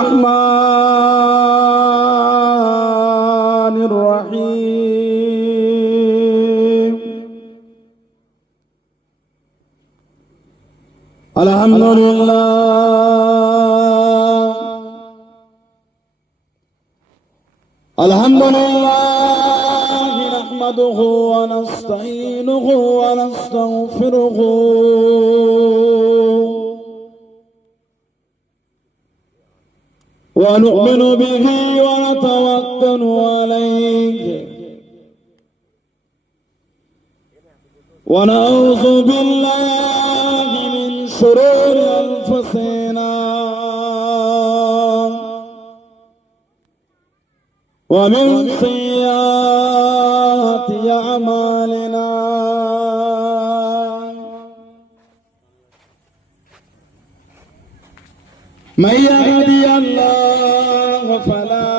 الرحمن الرحيم الحمد لله نحمده ونستعينه ونستغفره ونؤمن به ونتوكل عليه ونعوذ بالله من شرور أنفسنا ومن سيئات أعمالنا من يهدي الله فلا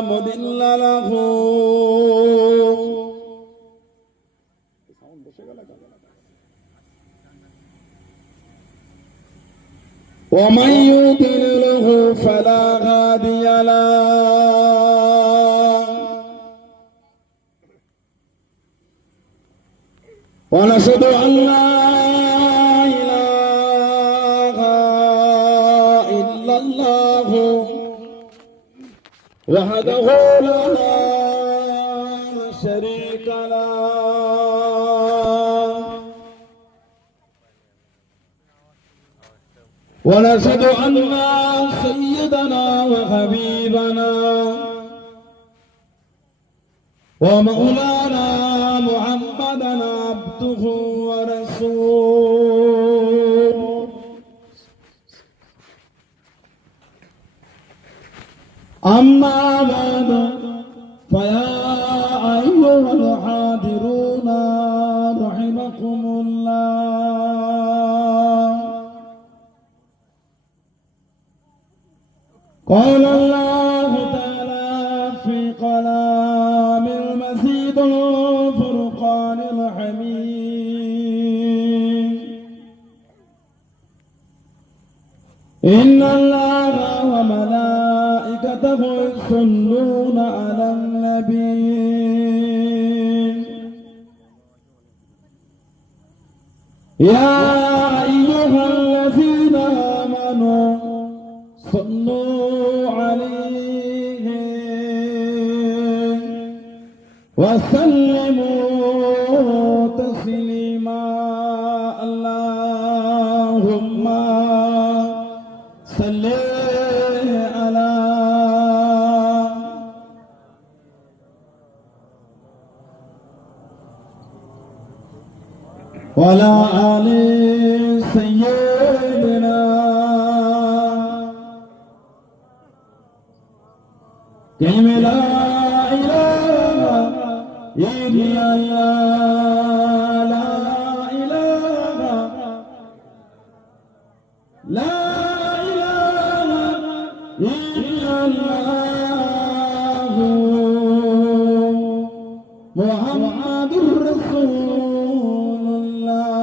مضل له ومن يضلله فلا هادي له ونشهد أن لا إله إلا الله وحده لا شريك له ونشهد أن سيدنا وحبيبنا ومولانا محمدا عبده ورسوله أما بعد فيا أيها الحاضرون رحمكم الله قال الله تعالى في كلام المزيد الفرقان الحميد إن الله وملائكته يصلون على النبي يا أيها الذين آمنوا صلوا عليه وسلموا تسليما اللهم صل على وعلى آل سيدنا كم لا إله إلا الله لا إله إلا الله محمد رسول الله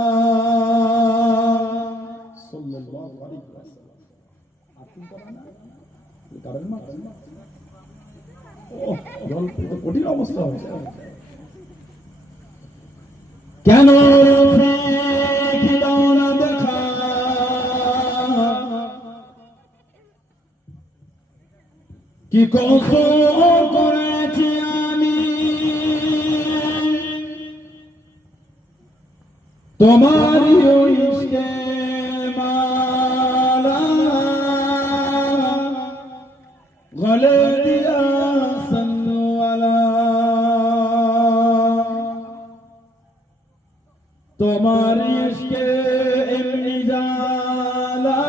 صلى الله عليه وسلم কঠিন অবস্থা হয়েছে কেন দেখা কি কৌশল করেছি আমি তোমারই ইশকে মালা গলে দিয়া তোমার ইশকে এমনি জালা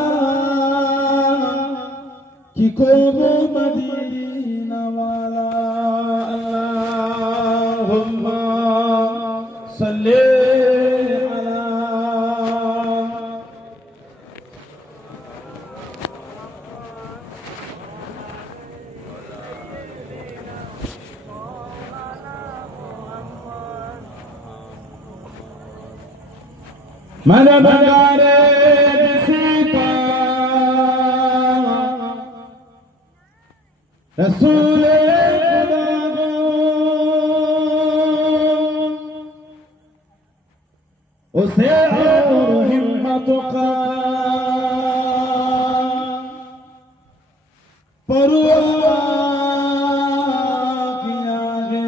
কি করব মদিনা ওয়ালা আল্লাহুম্মা সাল্লি আলা من بغار بسيطا रसूल खुदा गो उसे और हिम्मत का परवाह किया है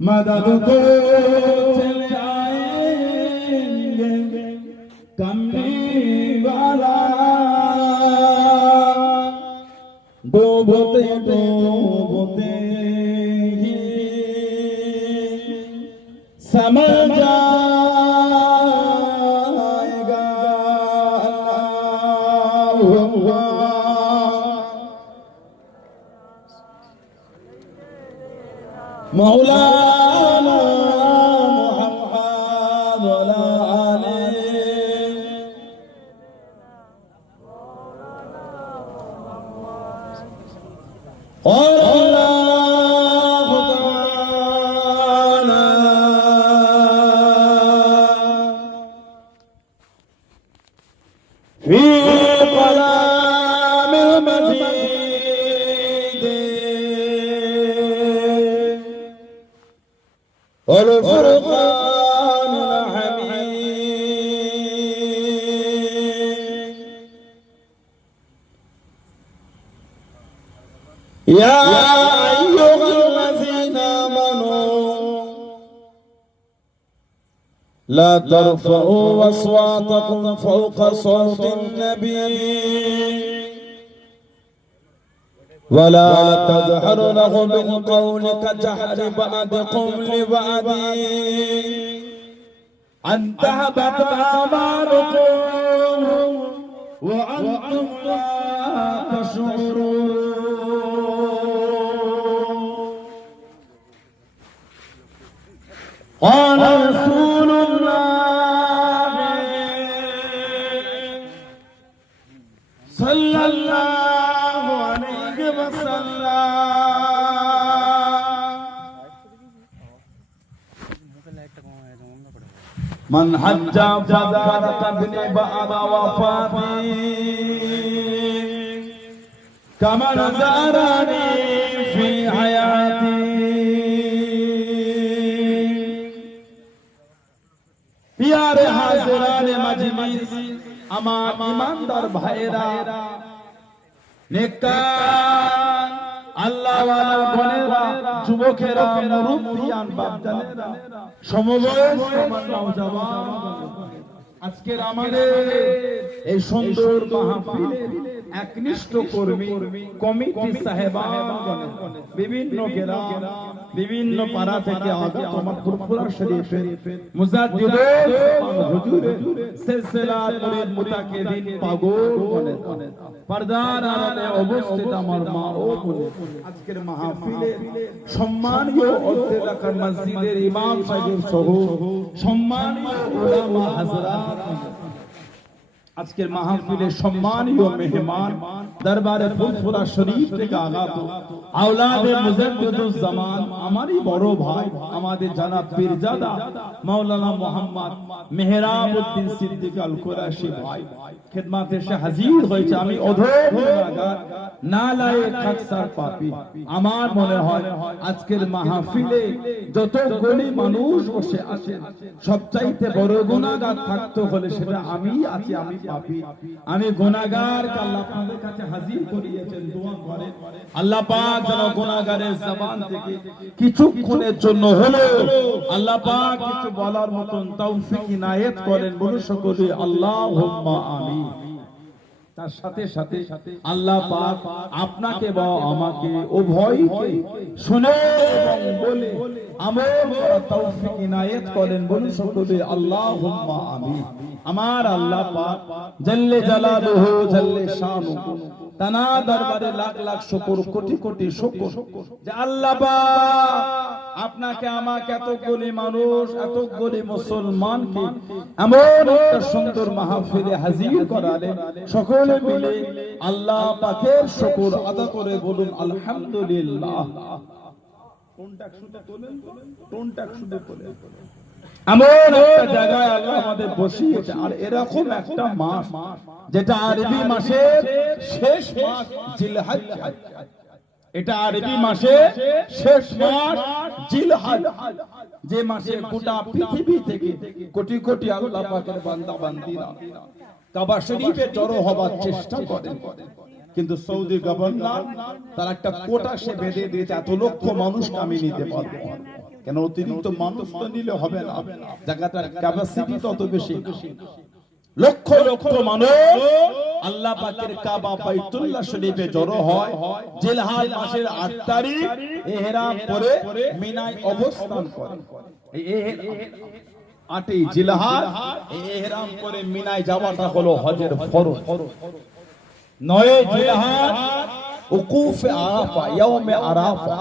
मदद को चले आएंगे कमली वाला डूबते डूबते ही समझ जाएगा मौलाना मुहम्मद वाला आले और अल्लाह ताला फी कलामिल मजीद वल फुरकानिल हमीद या अय्युहल्लज़ीना आमनू ला तरफa'u अस्वातकुम फौqa सौतिन नबी वला तजहरु लहु बिलक़ौलि कजहरि बअदिकुम लिबअद अन तहबत आमालुकुम व अंतुम ला तशउरून قال رسول الله صلى الله عليه وسلم من حج فذلك ابن بعد وفاتي كمن زارني في حياتي प्यारे हाज़िरान मजलिस আমার ইমানদার ভাইরা নেককার আল্লাহ ওয়ালা বোনেরা যুবকেরা মুরব্বিয়ান বাপজানেরা সমবয়স্ক নওজওয়ান আজকের আমাদের এই সুন্দর মাহফিলের একনিষ্ঠ কর্মী কমিটি সাহেবান বিভিন্ন গ্রাম বিভিন্ন পাড়া থেকে আগত আমার ফুরফুরা শরীফের মুজাদ্দিদুল হুজুর সিলসিলা মুরিদ মুতাকিদিন পাগল বলে পর্দার আড়ালে অবস্থিত আমার মা ও বলে আজকের মাহফিলে সম্মানীয় অধ্যক্ষ মসজিদের ইমাম সাহেব সহ সম্মানীয় উলামা হযরত আজকের মাহফিলে সম্মানীয় মেহমান দরবারে ফুরফুরা শরীফ থেকে আগত আওলাদে মুজাদ্দিদুজ জামান আমারই বড় ভাই আমাদের জনাব পীরজাদা মাওলানা মোহাম্মদ মেহরাবউদ্দিন সিদ্দিক আল কুরাশি ভাই খিদমতে এসে হাজির হয়েছে আমি অধম গুনাহগার নালায়েক আকসার পাপী আমার মনে হয় আজকের মাহফিলে যত গলি মানুষ বসে আছেন সবচাইতে বড় গুনাহগার থাকতে হলে সেটা আমি আছি আমি পাপী আমি গুনাহগার আল্লাহ আপনাদের কাছে হাজির করিয়েছেন দোয়া করেন আল্লাহ পাক যেন গুনাহগারের জবান থেকে কিছুক্ষণের জন্য হলো আল্লাহ পাক কিছু বলার মতন তৌফিক ইনায়েত করেন বলে সকলে আল্লাহুম্মা আমিন তার সাথে সাথে আল্লাহ পাক আপনাকে বা আমাকে উভয়কে শুনে এবং বলে আমল করার তৌফিক ইনায়েত করেন বলে সকলে আল্লাহুম্মা আমিন আমার আল্লাহ পাক জাল্লে জালালুহু জাল্লে শানুহু তানা দরবারে লাখ লাখ শুকর কোটি কোটি শুকর যে আল্লাহ পাক আপনাকে আমাকে এতগুলি মানুষ এতগুলি মুসলমানকে এমন একটা সুন্দর মাহফিলে হাজির করালেন সকলে মিলে আল্লাহ পাকের শুকর আদা করে বলুন আলহামদুলিল্লাহ। টোনটা শুনে তোলেন, টোনটা শুনে তোলেন। এমন একটা জায়গায় আল্লাহ আমাদের বসিয়েছে। আর এরকম একটা মাস যেটা আরবি মাসের শেষ মাস জিলহজ, এটা আরবি মাসে শেষ মাস জিলহজ, যে মাসে গোটা পৃথিবী থেকে কোটি কোটি আল্লাহ পাকের বান্দা বান্দিরা কাবা শরীফে জড়ো হবার চেষ্টা করে। কিন্তু সৌদি গভর্নর তার একটা কোটা সে বেঁধে দিয়েছে, এত লক্ষ মানুষকে আমি নিতে পারবো। কেন? অতিরিক্ত মানুষ তো নিলে হবে না, জায়গাটার ক্যাপাসিটি তত বেশি। লক্ষ লক্ষ মানুষ আল্লাহ পাকের কাবা বাইতুল্লাহ শরীফে জড়ো হয়। জিলহজ মাসের 8 তারিখ ইহরাম পরে মিনায় অবস্থান করে। এই 8ই জিলহজ ইহরাম করে মিনায় যাওয়াটা হলো হজের ফরজ। 9 জিলহজ উকুফ আরাফা, ইয়াউমে আরাফা,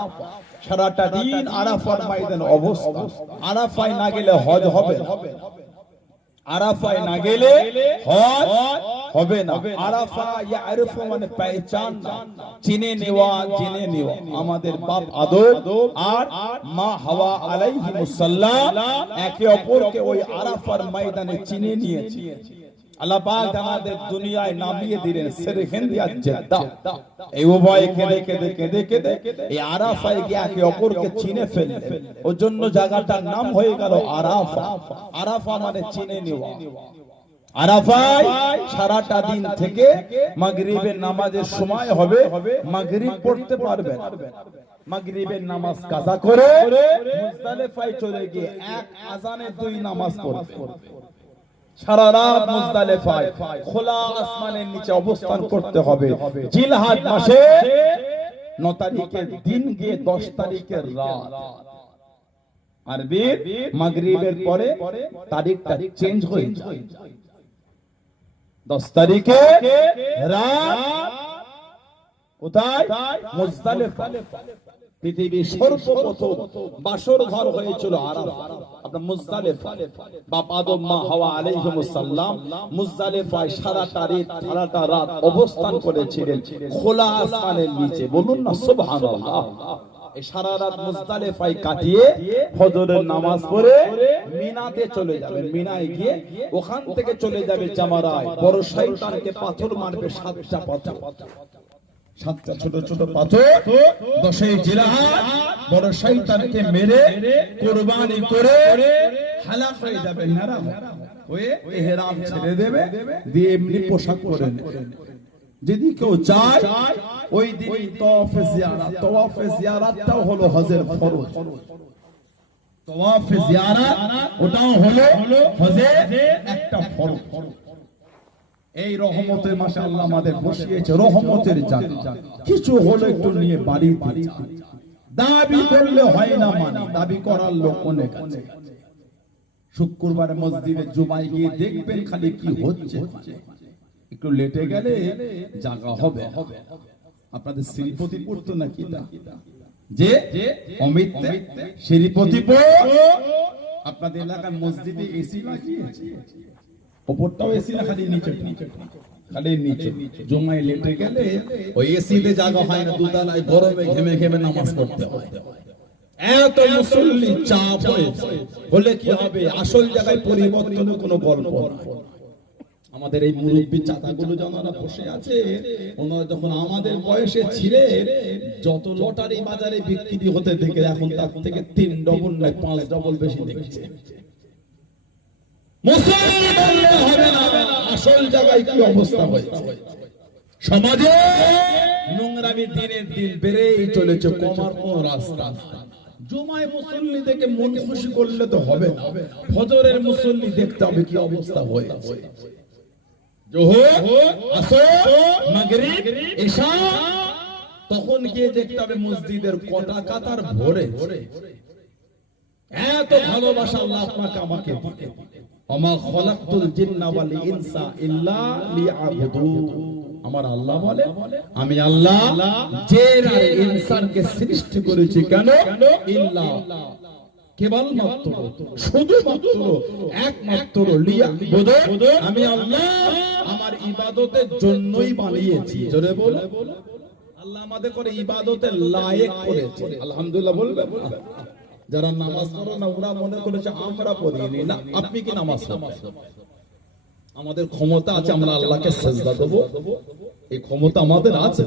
সারাটা দিন আরাফার ময়দানে অবস্থান। আরাফায় না গেলে হজ হবে না, আরাফায় না গেলে হজ হবে না। আরাফা ইয়ারিফু মানে পহচান, চিনে নেওয়া, জেনে নেওয়া। আমাদের বাপ আদম আর মা হাওয়া আলাইহিমুস সালাম একে অপরকে ওই আরাফার ময়দানে চিনে নিয়েছে। আল্লাহ পাক আমাদের দুনিয়ায় নামিয়ে দিলেন সেরহিন্দিয়া জেদ্দা। এই উভয় কেঁদে কেঁদে কেঁদে কেঁদে এই আরাফায় গিয়ে একে অপরকে চিনে ফেললেন। ওর জন্য জায়গাটার নাম হয়ে গেল আরাফা। আরাফা মানে চিনে নেওয়া। আরাফায় সারাটা দিন থেকে মাগরিবের নামাজের সময় হবে, মাগরিব পড়তে পারবেন। মাগরিবের নামাজ কাজা করে মুজদালিফায় চলে গিয়ে এক আজানে 2 নামাজ পড়বে। সারা রাত মুজদালিফায় খোলা আসমানের নিচে অবস্থান করতে হবে। জিলহজ মাসে 9 তারিখের দিন গিয়ে 10 তারিখের রাত। আরবির মাগরিবের পরে তারিখটা চেঞ্জ হয়ে যায়। 10 তারিখে রাত কোথায়? মুজদালিফা। পৃথিবীর সর্বপ্রথম বাসর ঘর হয়েছিল আরাফা, আপনার মুজদালিফা। বাপ আদম মা হাওয়া আলাইহিমুস সালাম মুজদালিফায় সারাটা রাত অবস্থান করেছিলেন খোলা আসমানের নিচে। বলুন না সুবহানাল্লাহ। এই সারা রাত মুজদালিফায় কাটিয়ে ফজরের নামাজ পড়ে মিনাতে চলে যাবে। মিনায় গিয়ে ওখান থেকে চলে যাবে জামারায়। বড় শয়তানকে পাথর মারবে 7টা পাথর, 7টা ছোট ছোট পাথর। 10ই জিলহজ বড় শয়তানকে মেরে কুরবানি করে হালাক হয়ে যাবে, নারাম হয়ে ইহরাম ছেড়ে দেবে, দিয়ে এমনি পোশাক পরে নেবে। যদি কেউ চায় ওই দিন তাওয়াফে জিয়ারাত, তাওয়াফে জিয়ারাতটাও হলো হজের ফরজ। তাওয়াফে জিয়ারাত ওটাও হলো হজের একটা ফরজ। এই রহমতের মাসে আল্লাহ আমাদের বসিয়েছে, রহমতের জায়গা। কিছু হলো একটু নিয়ে বাড়ি দাবি করলে হয় না, মানে দাবি করার লোক অনেক আছে। শুক্রবার মসজিদে জুমায় গিয়ে দেখবেন খালি কি হচ্ছে। একটু লেটে গেলে জায়গা হবে। আপনাদের শ্রীপতিপুর তো নাকি যে অমিত শ্রীপতিপুর আপনাদের এলাকায় মসজিদে এসি লাগিয়েছে। ওপরটাও এসি না, খালি নিচে, খালি নিচে। জুমায় লেটে গেলে ওই এসিতে জায়গা হয় না, দুতলায় গরমে ঘেমে ঘেমে নামাজ পড়তে হয়। এত মুসল্লি চাপ হলে কি হবে? আসল জায়গায় পরিবর্তনের কোনো গল্প না। আমাদের এই মুরব্বী চাচাগুলো যারা বসে আছে, ওনারা যখন আমাদের বয়সে ছিলেন, যত লটারি বাজারে বিক্রি হতে দেখে এখন তার থেকে 3 ডবল নয় 5 ডবল বেশি দেখছে। মুসলিম বললে হবে না, আসল জায়গায় কি অবস্থা হয়েছে। সমাজে নোংরামি দিনের দিন বেড়েই চলেছে, কমার কোনো রাস্তা। জুমায় মুসল্লি দেখে মন খুশি করলে তো হবে না, ফজরের মুসল্লি দেখতে হবে কি অবস্থা হয়েছে। যোহর, আসর, মাগরিব, ইশা, তখন গিয়ে দেখতে হবে মসজিদের কটা কাতার ভরে। এত ভালোবাসা আল্লাহ আপনাকে আমাকে দিতে। ওমা খলাকতুল জিন্না ওয়াল ইনসা ইল্লা লিয়াবুদুন। আমার আল্লাহ বলে, আমি আল্লাহ জিন আর ইনসানকে সৃষ্টি করেছি কেন? ইল্লা, কেবলমাত্র, শুধুমাত্র, একমাত্র লিয়াবুদুন। আমি আল্লাহ আমার ইবাদতের জন্যই বানিয়েছি। জোরে বল, আল্লাহ আমাদের করে ইবাদতের লায়েক করেছে। আলহামদুলিল্লাহ বলবেন। যারা নামাজ পড়ে না ওরা মনে করেছে আমরা পড়িনি না, আপনি কি নামাজ পড়েন? আমাদের ক্ষমতা আছে, আমরা আল্লাহকে সিজদা দেব, এই ক্ষমতা আমাদের আছে।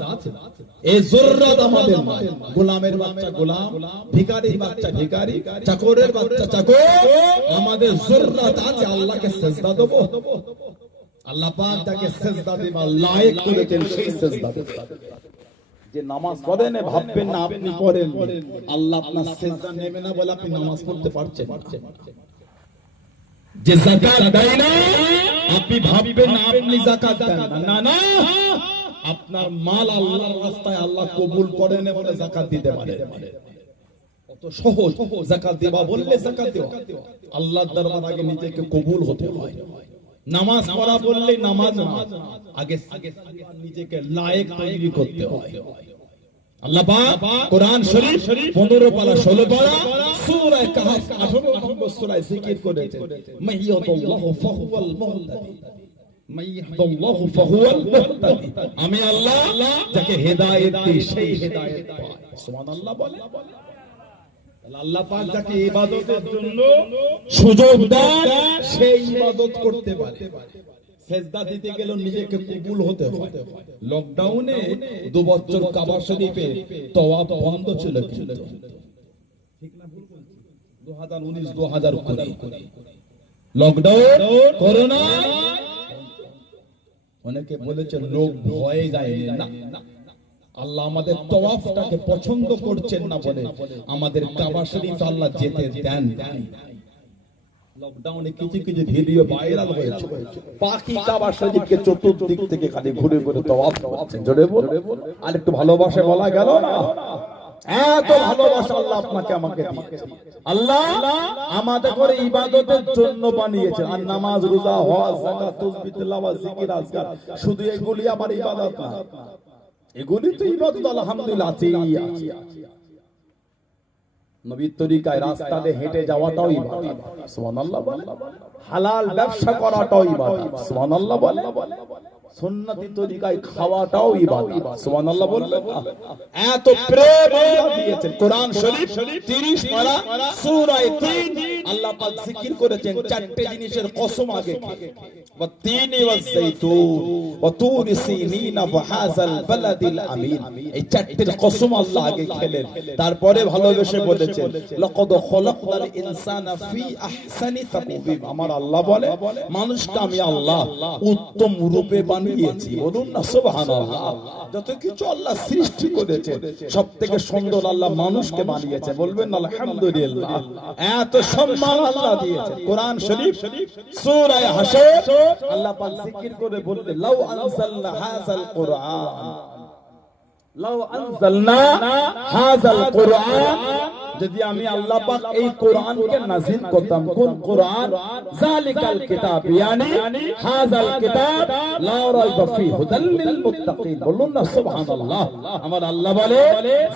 এই জরুরত আমাদের নাই। গোলামের বাচ্চা গোলাম, ভিখারির বাচ্চা ভিখারি, চাকরের বাচ্চা চাকর, আমাদের জরুরত আছে আল্লাহকে সিজদা দেব। আল্লাহ পাক যাকে সিজদা দেবার লায়ক করেছেন সেই সিজদা দেব। যে নামাজ পড়েন ভাববেন না আপনি পড়েন, আল্লাহ আপনার সিজদা নেবে না বলে আপনি নামাজ পড়তে পারছেন না। যে যাকাত দেয় না আপনি ভাববেন না আপনি যাকাত দেন না, না আপনার মাল আল্লাহর রাস্তায় আল্লাহ কবুল করেন বলে যাকাত দিতে পারেন। কত সহজ যাকাত দেবা বললে যাকাত দেওয়া, আল্লাহর দরবার আগে নিজেকে কবুল হতে হয়। নামাজ পড়া বললে নামাজ না, আগে নিজেকে লায়েক তৈরি করতে হয়। আল্লাহ পাক কোরআন শরীফ 15 পারা 16 পারা সূরা কাহফ 18 নম্বর সূরায় জিকির করেছে, মাইয়াতুল্লাহু ফাহুয়াল মুহতাদি, মাইয়াতুল্লাহু ফাহুয়াল মুহতাদি। আমি আল্লাহ যাকে হেদায়েত দিই সেই হেদায়েত পায়। সুবহানাল্লাহ বলে। আল্লাহ পাক যাকে ইবাদতের জন্য সুযোগ দেন সেই ইবাদত করতে পারে। সেজদা দিতে গেলে নিজেকে কবুল হতে হয়। লকডাউনে 2 বছর কাবা শরীফে তওয়াফ বন্ধ ছিল, কিন্তু ঠিক না ভুল বলছি? 2019 2020 লকডাউন করোনা, অনেকে বলেছে লোক ভয়ে যায়নি না। আল্লাহ আমাদের তওয়াফটাকে পছন্দ করছেন না বলে আমাদের কাবা শরীফ আল্লাহ যেতে দেন। লকডাউনে কিছু কিছু ভিডিও ভাইরাল হয়েছে, পাকি কাবা শরীফকে চতুর্দিক থেকে খালি ঘুরে ঘুরে তওয়াফ করছেন। জোরে বল, আর একটু ভালোবাসা বলা গেল না? এত ভালোবাসা আল্লাহ আপনাকে আমাকে দিয়েছে। আল্লাহ আমাদের করে ইবাদতের জন্য বানিয়েছে। আর নামাজ, রোজা, হজ, যাকাত, তাসবিহ, তিলাওয়াত, জিকির, আজকার, শুধু এগুলি আমার ইবাদত না, এগুলি তো ইবাদত আলহামদুলিল্লাহ আছেই আছে। নবীর তরিকায় রাস্তাতে হেঁটে যাওয়াটাও ইবাদত, সুবহানাল্লাহ বলে। হালাল ব্যবসা করাটাও ইবাদত, সুবহানাল্লাহ বলে। সুন্নতি তরিকায় খাওয়াটাও ইবাদত, সুবহানাল্লাহ বলবেন। এত প্রেম আল্লাহ দিয়েছেন। কোরআন শরীফ 30 পারা সূরা 3 আল্লাহ পাক জিকির করেছেন 4টে জিনিসের কসম আগে, والتين والزيتون وطور سينين وهذا البلد الامين। এই 4টির কসম আল্লাহ আগে খেলেন, তারপরে ভালোবেসে বলেছেন লাকাদ খলাকনাল ইনসানা ফি আহসানি তাকওয়িম। আমার আল্লাহ বলে মানুষকে আমি আল্লাহ উত্তম রূপে বানিয়েছি। বলুন না সুবহানাল্লাহ। যত কিছু আল্লাহ সৃষ্টি করেছেন সবথেকে সুন্দর আল্লাহ মানুষকে বানিয়েছে। বলবেন আলহামদুলিল্লাহ। এত সম্মান আল্লাহ দিয়েছেন। কোরআন শরীফ সূরা হাসর আল্লাহ পাক জিকির করে বলতে, লাউ আনজালনা হাযাল কুরআন, লাউ আনজালনা হাযাল কুরআন, যদি আমি আল্লাহ পাক এই কোরআনকে নাযিল করতাম। কোন কোরআন? যালিকাল কিতাব, ইয়ানি হাযাল কিতাব লা রাইবা ফি হুদাল লিল মুত্তাকিন। বলুন না সুবহানাল্লাহ। আমার আল্লাহ বলে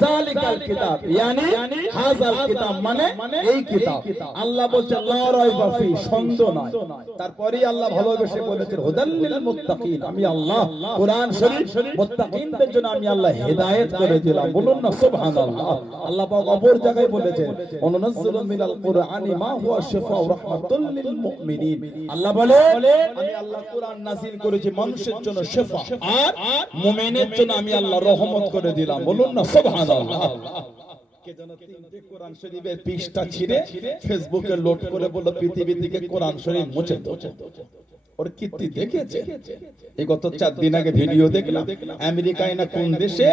যালিকাল কিতাব, ইয়ানি হাযাল কিতাব মানে এই কিতাব। আল্লাহ বলছে লা রাইবা ফি, সন্দেহ নাই। তারপরে আল্লাহ ভালোবেসে বলেছেন হুদাল লিল মুত্তাকিন। আমি আল্লাহ কোরআন শরীফ মুত্তাকিনদের জন্য আমি আল্লাহ হেদায়েত করে দিলাম। বলুন না সুবহানাল্লাহ। আল্লাহ পাক অপর জায়গায় বলেছেন অনুনাজ্জিলু মিনাল কুরআনি মা হুয়া শিফাউ রাহমাতুল লিল মুমিনিন। আল্লাহ বলে আমি আল্লাহ কোরআন নাযিল করেছি মানুষের জন্য শিফা, আর মুমিনের জন্য আমি আল্লাহ রহমত করে দিলাম। বলুন না সুবহানাল্লাহ। কে যেন 3টে কোরআন শরীফের পৃষ্ঠা ছিঁড়ে ফেসবুকে লোড করে বলল পৃথিবী থেকে কোরআন শরীফ মুছে দাও। ওর কীর্তি দেখেছে? এই গত 4 দিন আগে ভিডিও দেখলাম, আমেরিকায় না কোন দেশে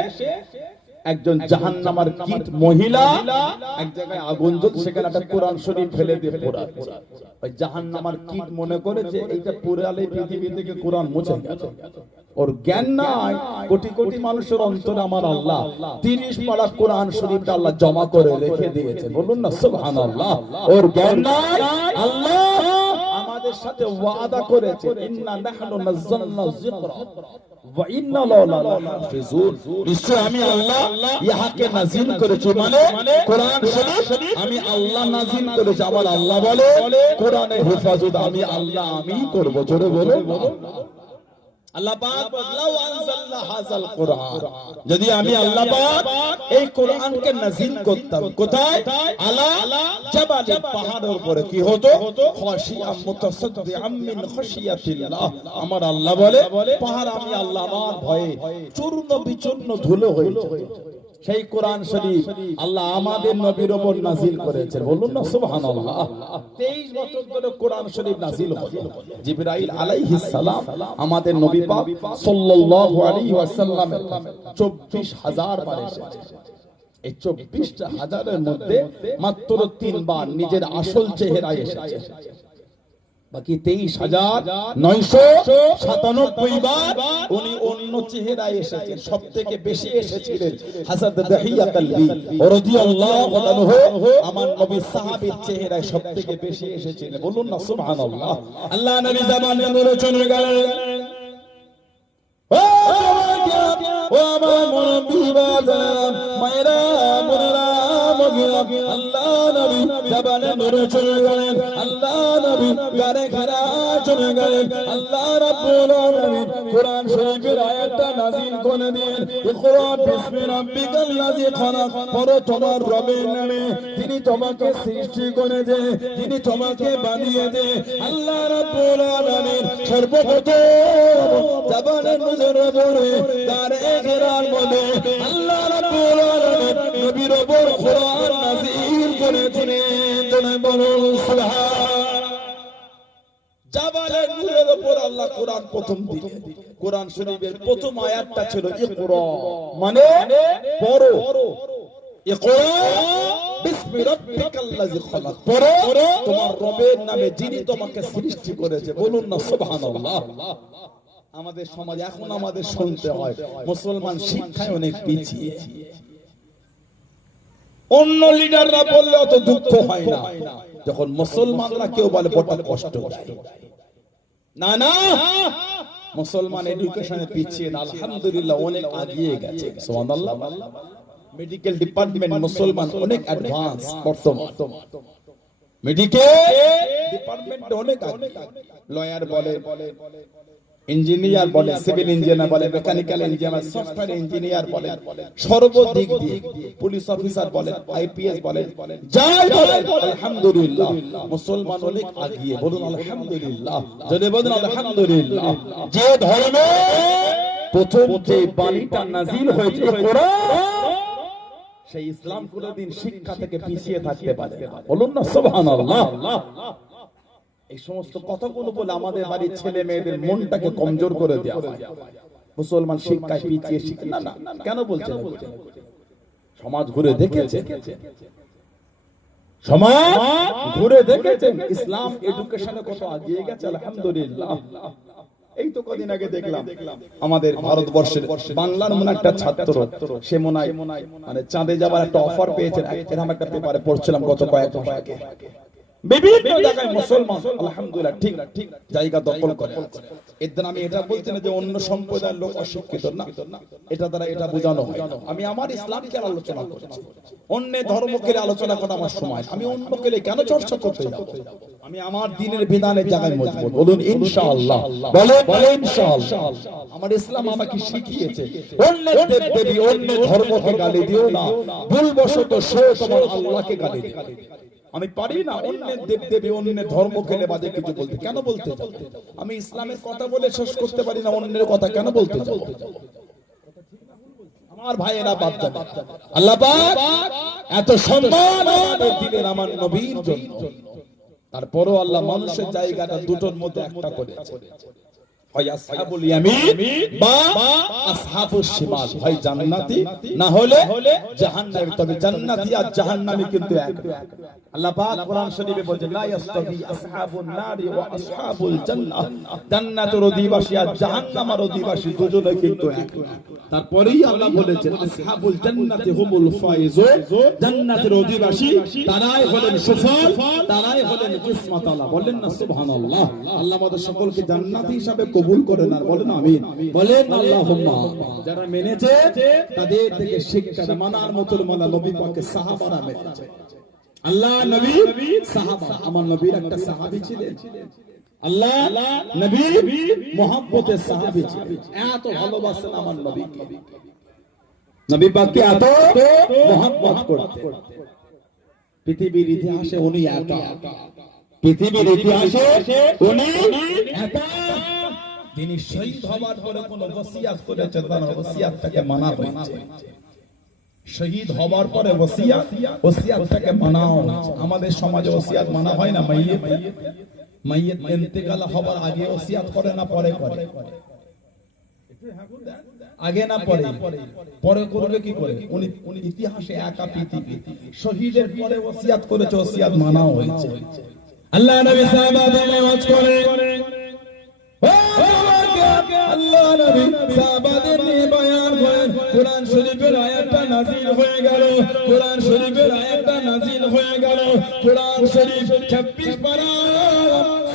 একজন জাহান্নামার কীট মহিলা এক জায়গায় আগুন জ্বলছে, সেখানে একটা কোরআন শরীফ ফেলে দিয়ে পোড়াচ্ছে। ওই জাহান্নামার কীট মনে করে যে এইটা পোড়ালে পৃথিবী থেকে কোরআন মুছে গেছে। ওর জ্ঞান নাই কোটি কোটি মানুষের অন্তরে আমার আল্লাহ 30 পারা কোরআন শরীফটা আল্লাহ জমা করে রেখে দিয়েছে। বলুন না সুবহানাল্লাহ। ওর জ্ঞান নাই। আল্লাহ আমাদের সাথে ওয়াদা করেছে ইন্না নাহনু নাযালনা যিকরা ওয়া ইন্না লাহু লাহাফিজুন। নিশ্চয় আমি আল্লাহ ইহাকে নাযিল করেছি, মানে কোরআন শরীফ আমি আল্লাহ নাযিল করেছি। আমার আল্লাহ বলে কোরআনের হেফাজত আমি আল্লাহ আমি করব। জোরে বলে আল্লাহ পাক বললাও আনজালনা হাযাল কুরআন, যদি আমি আল্লাহ পাক এই কোরআনকে নাযিল করতাম কোথায়, আলা জাবালি, পাহাড়ের উপরে, কি হতো, খাশিয়াম মুতাসাদ্দিআম মিন খাশিয়াতিল্লাহ। আমার আল্লাহ বলে পাহাড় আমি আল্লাহ আমার ভয়ে চূর্ণ বিচূর্ণ ধুলো হয়ে যায়। সেই কোরআন শরীফ আল্লাহ আমাদের নবীর উপর নাযিল করেছেন, বলুন না সুবহানাল্লাহ। 23 বছর ধরে কোরআন শরীফ নাযিল হলো। জিবরাইল আলাইহিস সালাম আমাদের নবী পাক সাল্লাল্লাহু আলাইহি ওয়াসাল্লাম 24,000 বার এসেছে। এই 24,000 মধ্যে মাত্র 3 বার নিজের আসল চেহারায় এসেছে, বাকি 23,997 বার উনি অন্য চেহারায় এসেছেন। সবথেকে বেশি এসেছিলেন হযরত দাহিয়া কালবি রাদিয়াল্লাহু আনহু, আমার নবী সাহাবীর চেহারায় সবথেকে বেশি এসেছিলেন, বলুন না সুবহানাল্লাহ। আল্লাহ নবী জামানে নূরে চলে গেলেন। ও আমার মুরব্বি বাজান মায়েরা বোনেরা মগিরা, আল্লাহ নবী জামানে নূরে চলে গেলেন। আল্লাহ নবী গারে ঘরা চলে গেলেন। আল্লাহ রাব্বুল আলামিন কোরআন শরীফের আয়াতটা নাযিল করে দিলেন, ইকরা বিসমি রাব্বিকাল্লাযী খলাক, পড়ো তোমার রবের নামে, তিনি তোমাকে সৃষ্টি করেছে, তিনি তোমাকে বানিয়েছে। আল্লাহ রাব্বুল আলামিন সর্বপ্রথম জাবানে নূরে পড়ে গারে ঘরার মধ্যে আল্লাহ রাব্বুল আলামিন নবীর উপর কোরআন নাযিল করেছিলেন। তোমরা বলুন সুবহান। জাবালে নূরের উপর আল্লাহ কোরআন প্রথম দিলেন। কোরআন শরীফের প্রথম আয়াতটা ছিল ইকরা, মানে পড়ো। ইকরা বিসমি রাব্বিকাল্লাযী খলাক, পড়ো তোমার রবের নামে যিনি তোমাকে সৃষ্টি করেছে, বলুন না সুবহানাল্লাহ। আমাদের সমাজে এখন আমাদের শুনতে হয় মুসলমান শিক্ষায় অনেক পিছিয়ে। অন্য লিডাররা বললে অত দুঃখ হয় না, যখন মুসলমানরা কেউ বলে বড় কষ্ট হয়। না না, মুসলমান এডুকেশনে পিছিয়ে না, আলহামদুলিল্লাহ অনেক এগিয়ে গেছে, সুবহানাল্লাহ। মেডিকেল ডিপার্টমেন্ট মুসলমান অনেক অ্যাডভান্স, বর্তমান মেডিকেল ডিপার্টমেন্ট অনেক আগে। লয়ার বলে, ইঞ্জিনিয়ার বলে, সিভিল ইঞ্জিনিয়ার বলে, মেকানিক্যাল ইঞ্জিনিয়ার, সফটওয়্যার ইঞ্জিনিয়ার বলে, সর্বদিক দিয়ে পুলিশ অফিসার বলে, আইপিএস বলে, যাই বলে, আলহামদুলিল্লাহ মুসলমান অনেক এগিয়ে, বলুন আলহামদুলিল্লাহ। যদি বলেন আলহামদুলিল্লাহ। যে ধর্মে প্রথম যে বাণীটা নাযিল হয়েছে কোরআন, সেই ইসলাম কোনদিন শিক্ষা থেকে পিছিয়ে থাকতে পারে না, বলুন না সুবহানাল্লাহ। এই সমস্ত কথাগুলো বলে আমাদের বাড়ির ছেলে মেয়েদের মনটাকে কমজোর করে দেওয়া হয়। মুসলমান শিক্ষায় পিছিয়ে শিখে না, না কেন বলছেন? সমাজ ঘুরে দেখেছে, সমাজ ঘুরে দেখেছেন ইসলাম এডুকেশনে কত এগিয়ে গেছে, আলহামদুলিল্লাহ। এই তো কদিন আগে দেখলাম আমাদের ভারতবর্ষের বাংলার মনে একটা ছাত্র, সে মনে হয় মানে চাঁদে যাবার একটা অফার পেয়েছেন, এরকম একটা পেপারে পড়ছিলাম গত কয়েক মাস আগে। বিভিন্ন জায়গায় মুসলমান আলহামদুলিল্লাহ ঠিক ঠিক জায়গা দখল করে আছে। এর দ্বারা আমি এটা বলছি না যে অন্য সম্প্রদায়ের লোক অশিক্ষিত, না, এটা দ্বারা এটা বোঝানো হয় না। আমি আমার ইসলামকে আলোচনা করছি, অন্য ধর্মকে আলোচনা করা আমার সময়। আমি অন্যকে কেন চর্চা করতে যাব? আমি আমার দ্বীনের বিধানের জায়গায় মজবুত, বলুন ইনশাআল্লাহ, বলেন ইনশাআল্লাহ। আমার ইসলাম আমাকে শিখিয়েছে অন্য দেবদেবী অন্য ধর্মকে গালি দিও না, ভুলবশত সে তোমার আল্লাহকে গালি দিও। আমি পারি না অন্য দেবদেবী অন্য ধর্মকে বাদে কিছু বলতে, কেন বলতে যাব? আমি ইসলামের কথা বলে শেষ করতে পারি না, অন্যের কথা কেন বলতে যাব? আমার ভাইয়েরা বাদ দেন, আল্লাহ পাক এত সম্মান আমাদের দিলেন আমার নবীর জন্য। তারপরও আল্লাহ মানুষের জায়গাটা দুটোর মধ্যে একটা করেছে, হয় আসহাবুল ইয়ামিন বা আসহাবুস শিমাল, হয় জান্নাতি না হলে জাহান্নামী। তবে জান্নাতি আর জাহান্নামী কিন্তু এক। আল্লাহ পাক কোরআন শরীফে বলেন লা ইয়াস্তাবি আসহাবুন নারি ওয়া আসহাবুল জান্নাহ, জান্নাতের অধিবাসী আর জাহান্নামের অধিবাসী দুজনে কিন্তু এক। তারপরেই আল্লাহ বলেছেন আসহাবুল জান্নাতি হুমুল ফাইজুন, জান্নাতের অধিবাসী তারাই হলেন সফল, তারাই হলেন কিসমত আলা, বলেন না সুবহানাল্লাহ। আল্লাহ আমাদের সকলকে জান্নাতি হিসাবে কবুল করেন আর বলেন আমিন, বলেন আল্লাহুম্মা। যারা মেনেছে তাদের থেকে শিক্ষা মানার মতো মানা নবী পাকের সাহাবারা মেনেছে। আল্লাহ নবী সাহাবা, আমার নবীর একটা সাহাবী ছিলেন, আল্লাহ নবী মুহাব্বতের সাহাবী ছিলেন, এত ভালোবাসেন আমার নবীকে, নবী পাককে এত মুহাব্বত করতেন। পৃথিবীর ইতিহাসে উনি একা, পৃথিবীর ইতিহাসে উনি একা যিনি শহীদ হওয়ার পরে কোন ওসিয়াত করেছেন, তার ওসিয়াতটাকে মানা হয়েছে। শহীদ হওয়ার পরে ওসিয়াতটাকে মানা হয়েছে। আমাদের সমাজে ওসিয়াত মানা হয় না, মাইয়িত ইন্তেকাল হওয়ার আগে ওসিয়াত করে না পরে করে? আগে না পরে? পরে করবে কি করে? উনি ইতিহাসে একা পৃথিবী শহীদের পরে ওসিয়াত করেছে, ওসিয়াত মানা হয়েছে। আল্লাহ নবী সাহাবাদের নামাজ করে, আল্লাহ নবী সাহাবাদের নিয়ে বয়ান করেন, কোরআন শরীফের আয়াতটা নাযিল হয়ে গেল, কোরআন শরীফের আয়াতটা নাযিল হয়ে গেল। কোরআন শরীফ 26 পারা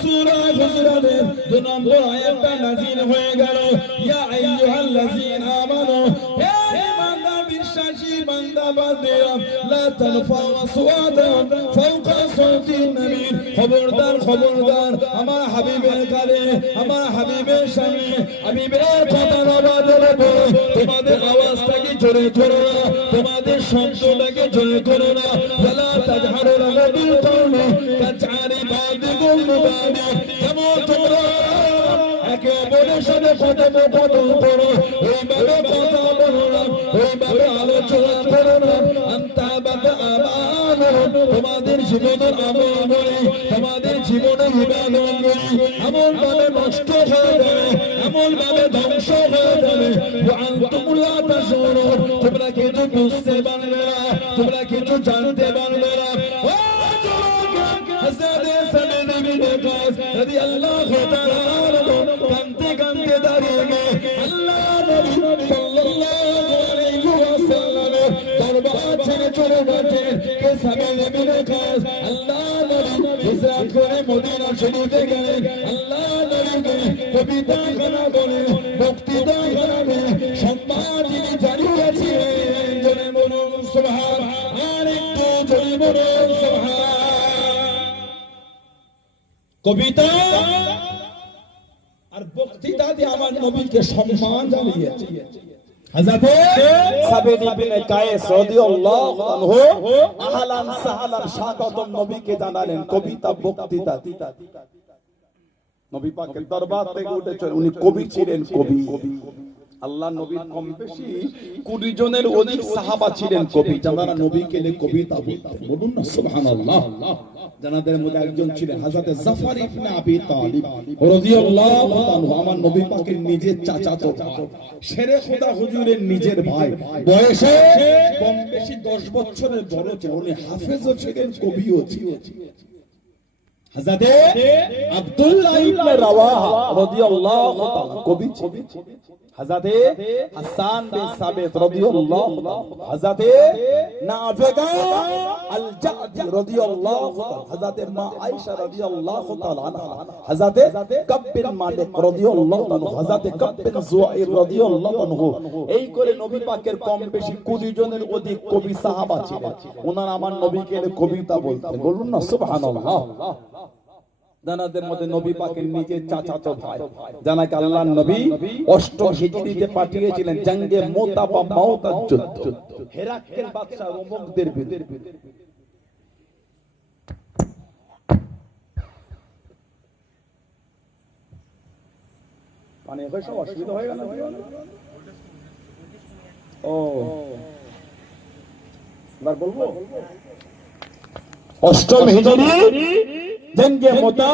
সূরা হুজুরাতের 2 নম্বর আয়াতটা নাযিল হয়ে গেল। ইয়া আইয়ুহাল্লাযীনা আমানু, হে ঈমানদার বিশ্বাসী বান্দা বান্দিরা, লা তারফাউ আসওয়াতাকুম ফাওকা সাওতিন নবী, খবরদার খবরদার আমার হাবিবের কানে, আমার হাবিবের সামনে হাবিবের কথার আওয়াজ দেবে, তোমাদের আওয়াজটাকে জোরে করো না, তোমাদের শব্দটাকে জোরে করো না। ওয়ালা তাজহারু লাহু বিল কওলি কাজআরি বাদিকুম লিবাদি, যেমন তোমরা একে অপরের সাথে কথোপকথন করো, ওইভাবে কথা বলো না, ওইভাবে আলোচনা করো না। আনতাবাতা আমানুন, তোমাদের জীবনের আমল করে, তোমাদের জীবনের ইবাদত করে এমন ভাবে নষ্ট হয়ে যাবে, এমন ভাবে ধ্বংস হয়ে যাবে। ওয়া আনতুম লা তাশউরুন, তোমরা কিছু বুঝতে পারবে না, তোমরা কিছু জানতে পারবে না। হযরত সাঈদ ইবনে ওয়াকাস রাদিয়াল্লাহু তাআলা আনহু কাঁদতে কাঁদতে দাঁড়িয়ে গিয়ে আল্লাহ নবী সাল্লাল্লাহু আলাইহি ওয়াসাল্লামের দরবার ছেড়ে চলে গেছেন। কে সাঈদ ইবনে ওয়াকাস আল্লাহ নবী হিজরত করে মদিনা শরীফে গেলেন। আল্লাহ নবীকে কবিতা গানা বলে, বক্তৃতা গানে সম্মান যিনি জানিয়েছিলেন, জনে বলুন সুবহান, আর একটু জনে বলুন সুবহান। কবিতা আর বক্তৃতা দিয়ে আমার নবীকে সম্মান জানিয়েছে। হযরত সাঈদ ইবনে কায়েস রাদিয়াল্লাহু আনহু আহলান সাহলান স্বাগতম নবীকে জানালেন কবিতা বক্তৃতা। নবী পাকের দরবার থেকে উঠে চলে, উনি কবি ছিলেন, কবি। আল্লাহ নবীর কম বেশি 20 জনের অধিক সাহাবা ছিলেন কবি, যারা নবীকে নিয়ে কবিতা বলতেন। বলুন না সুবহানাল্লাহ। জানাদের মধ্যে একজন ছিলেন হযরত জাফর ইবনে আবি তালিব রাদিয়াল্লাহু আনহু, আমার নবী পাকের নিজের চাচাতো ভাই, শেরে খোদা হুজুরের নিজের ভাই, বয়সে কম বেশি 10 বছরের বড় ছিলেন। উনি হাফেজও ছিলেন, কবিও ছিলেন। হযরত আব্দুল্লাহ ইবনে রাওয়াহা রাদিয়াল্লাহু তাআলা কবি ছিলেন। হযরত হাসান বিন সাবিত রাদিয়াল্লাহু তাআলা, হযরত নাফিকা আল জাদি রাদিয়াল্লাহু তাআলা, হযরত মা আয়েশা রাদিয়াল্লাহু তাআলা আনহা, হযরত কাব বিন মালিক রাদিয়াল্লাহু তাআলা, হযরত কাব বিন জুয়াইর রাদিয়াল্লাহু আনহু। এই করে নবী পাকের কম বেশি 20 জনের অধিক কবি সাহাবা ছিলেন। ওনারা আমার নবীকে কবিতা বলতেন। বলুন না সুবহানাল্লাহ। জানাদের মধ্যে নবী পাকের নিজের চাচাতো ভাই, জানাকে আল্লাহর নবী 8ম হিজরিতে পাঠিয়েছিলেন জঙ্গে মুতা বা মাউতার যুদ্ধ, হেরাক্কেল বাদশা রোমকদের বিরুদ্ধে। মানে হয়েছে অসুবিধা হয়ে গেল। ও এবার বলবো 8ম হিজরি জঙ্গে মুতা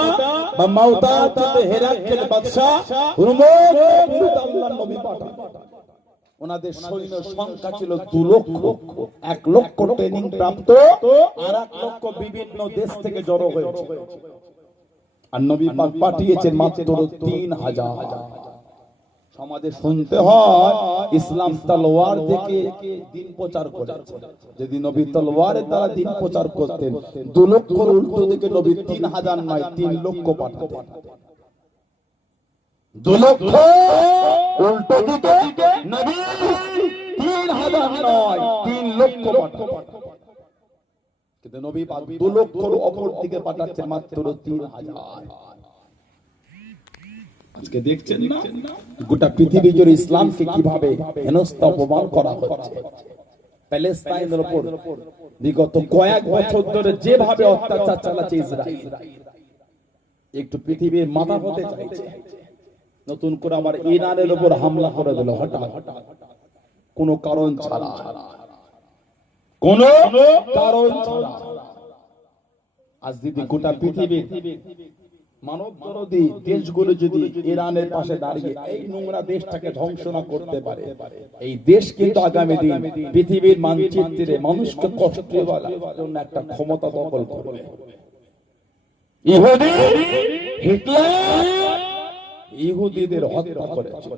বা মাউতাতে হেরাক্কেল বাদশা রোমকদের বিরুদ্ধে আল্লাহর নবী পাঠান। ওনাদের সৈন্য সংখ্যা ছিল 2 লক্ষ। 1 লক্ষ ট্রেনিং প্রাপ্ত আর 1 লক্ষ বিভিন্ন দেশ থেকে জড়ো হয়েছে। আর নবী পাক পাঠিয়েছেন মাত্র 3000। সমাজে শুনতে হয় ইসলাম তলোয়ার থেকে দিন প্রচার করেছে। যদি নবী তলোয়ারের দ্বারা দিন প্রচার করতেন, 2 লক্ষর উল্টো দিকে নবী 3000 নয় 3 লক্ষ পাঠাতেন। 2 লক্ষ উল্টো দিকে নবী 3000 নয় 3 লক্ষ পাঠাতেন। কিন্তু নবী পাক 2 লক্ষর অপর দিকে পাঠাচ্ছেন মাত্র 3000। আজকে দেখছেন না গোটা পৃথিবী জুড়ে ইসলামকে কিভাবে হেনস্থা অপমান করা হচ্ছে। প্যালেস্তাইনের উপর বিগত কয়েক বছর ধরে যেভাবে অত্যাচার চালাচ্ছে ইসরায়েল, একটু পৃথিবীর মাথা হতে চাইছে, নতুন করে আবার ইরানের উপর হামলা করে দিল হঠাৎ, কোনো কারণ ছাড়া, কোনো কারণ ছাড়া। আজ যদি গোটা পৃথিবীর মানব বিরোধী দেশগুলো যদি ইরানের পাশে দাঁড়িয়ে এই নোংরা দেশটাকে ধ্বংস না করতে পারে, এই দেশ কিন্তু আগামী দিন পৃথিবীর মানচিত্রে মানুষকে কষ্ট দেওয়ার জন্য একটা ক্ষমতা দখল করবে। ইহুদি হিটলার ইহুদিদের হত্যা করেছে,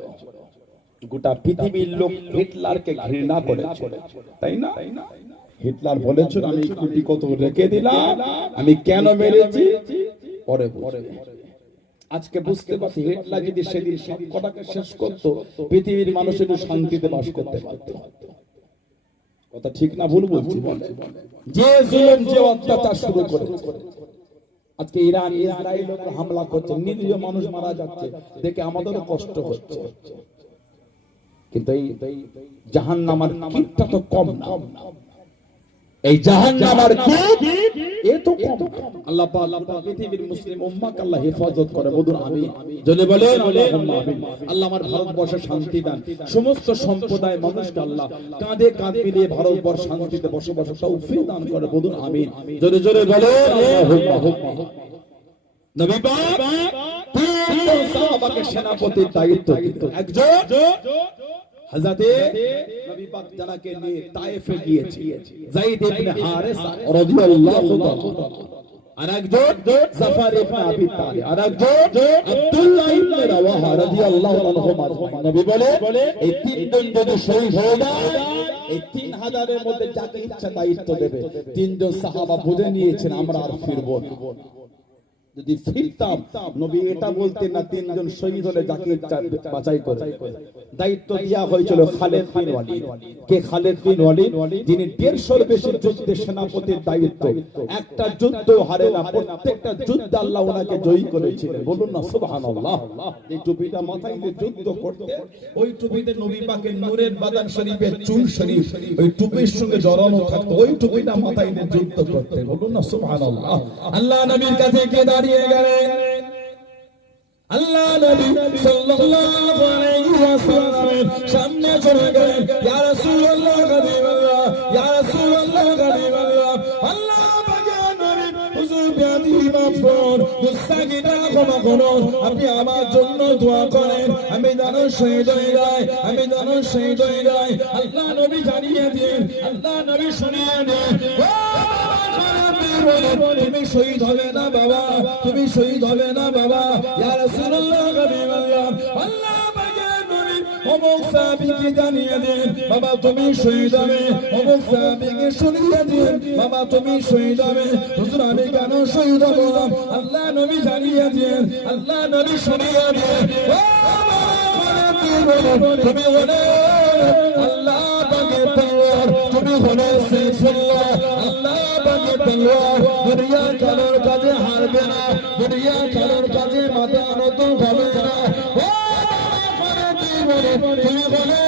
গোটা পৃথিবীর লোক হিটলারকে ঘৃণা করেছে, তাই না? হিটলার বলেছিল আমি কোটি কত রেখে দিলাম, আমি কেন মেরেছি পরে বুঝবে। আজকে বুঝতে পারছি হিটলার যদি সেদিন সব কটাকে শেষ করতো, পৃথিবীর মানুষ একটু শান্তিতে বাস করতে পারত। কথা ঠিক না ভুল বলছি? যে জুলুম যে অত্যাচার শুরু করেছে, আজকে ইরান ইসরায়েল হামলা করছে, নিরীহ মানুষ মারা যাচ্ছে, দেখে আমাদেরও কষ্ট হচ্ছে। কিন্তু এই জাহান্নামের কীটটা তো কম না, এই জাহান্নামের কীট এ তো কম। আল্লাহ পাক পৃথিবীর মুসলিম উম্মাহকে আল্লাহ হেফাজত করে, বলুন আমিন। জোরে বলেন আল্লাহুম্মা আমিন। আল্লাহ আমার ভারতবর্ষে শান্তি দান, সমস্ত সম্প্রদায় মানুষকে আল্লাহ কাঁধে কাঁধ মিলিয়ে ভারতবর্ষ শান্তিতে বসবাসের তৌফিক দান করে, বলুন আমিন। জোরে জোরে বলেন আল্লাহুম্মা আমিন। নবী পাক তিন সাহাবাকে সেনাপতির দায়িত্ব দিতেন। একজন হযরতে নবী পাক জানাকে নিয়ে তায়েফে গিয়েছে, যায়েদ ইবনে হারিসা রাদিয়াল্লাহু তাআলা, আর একজন জাফর ইবনে আবি তালিব, আর একজন আব্দুল্লাহ ইবনে রাওয়াহা রাদিয়াল্লাহু আনহুমা। নবী বলে এই তিনজন যদি শহীদ হয়ে যায়, এই 3000 এর মধ্যে যাকে ইচ্ছা দায়িত্ব দেবে। তিনজন সাহাবা বুঝে নিয়েছেন আমরা আর ফিরবো না। যদি ফিরতাম, নবী এটা বলতেন না তিনজন শহীদ হলে যাকে ইচ্ছা বাছাই করে। দায়িত্ব দেওয়া হয়েছিল খালিদ বিন ওয়ালিদ। কে খালিদ বিন ওয়ালিদ? যিনি 150 বেশি যুদ্ধের সেনাপতির দায়িত্ব, একটা যুদ্ধ হারে না, প্রত্যেকটা যুদ্ধে আল্লাহ ওনাকে জয়ী করেছিলেন, বলুন না সুবহানাল্লাহ। এই টুপিটা মাথায় দিয়ে যুদ্ধ করতে, ওই টুপিতে নবী পাকের নূরের বাদান শরীফের চুল শরীফ ওই টুপির সঙ্গে জড়ানো থাকতো, ওই টুপিটা মাথায় দিয়ে যুদ্ধ করতে, বলুন না সুবহানাল্লাহ। আল্লাহ নবীর কাছে কে দাঁড়িয়ে গেলেন? আল্লাহ নবী সাল্লাল্লাহু আলাইহি ওয়াসাল্লামের সামনে চলে গেলেন। ইয়া রাসূলুল্লাহ হাবিবাল্লাহ, ইয়া রাসূলুল্লাহ হাবিবাল্লাহ, আল্লাহ পাকের নবী হুজুর বিয়াদি মাফ করুন, মুস্তাগিরা ক্ষমা করুন, আপনি আমার জন্য দোয়া করেন, আমি যেন শহীদ হয়ে যাই, আমি যেন শহীদ হয়ে যাই। আল্লাহ নবী জানিয়ে দিন, আল্লাহ নবী শুনিয়ে দিন, তুমি শহীদ হবে না বাবা, তুমি শহীদ হবে না বাবা। ইয়া রাসূলুল্লাহ হাবিবাল্লাহ, আল্লাহ পাকের নবী অমুক সাহাবীকে জানিয়ে দিন বাবা তুমি শহীদ হবে, অমুক সাহাবীকে শুনিয়ে দিন বাবা তুমি শহীদ হবে। হুজুর আমি কেন শহীদ হব? আল্লাহ নবী জানিয়ে দিন, আল্লাহ নবী শুনিয়ে দিন, তুমি হলে আল্লাহ পাকের তলোয়ার, তুমি হলে সাইফুল্লাহ, আল্লাহ পাকের তলোয়ার, দুনিয়া কারোর কাছে হারবে না, দুনিয়া কারোর কাছে মাথা নত হবে না। তুমি বলে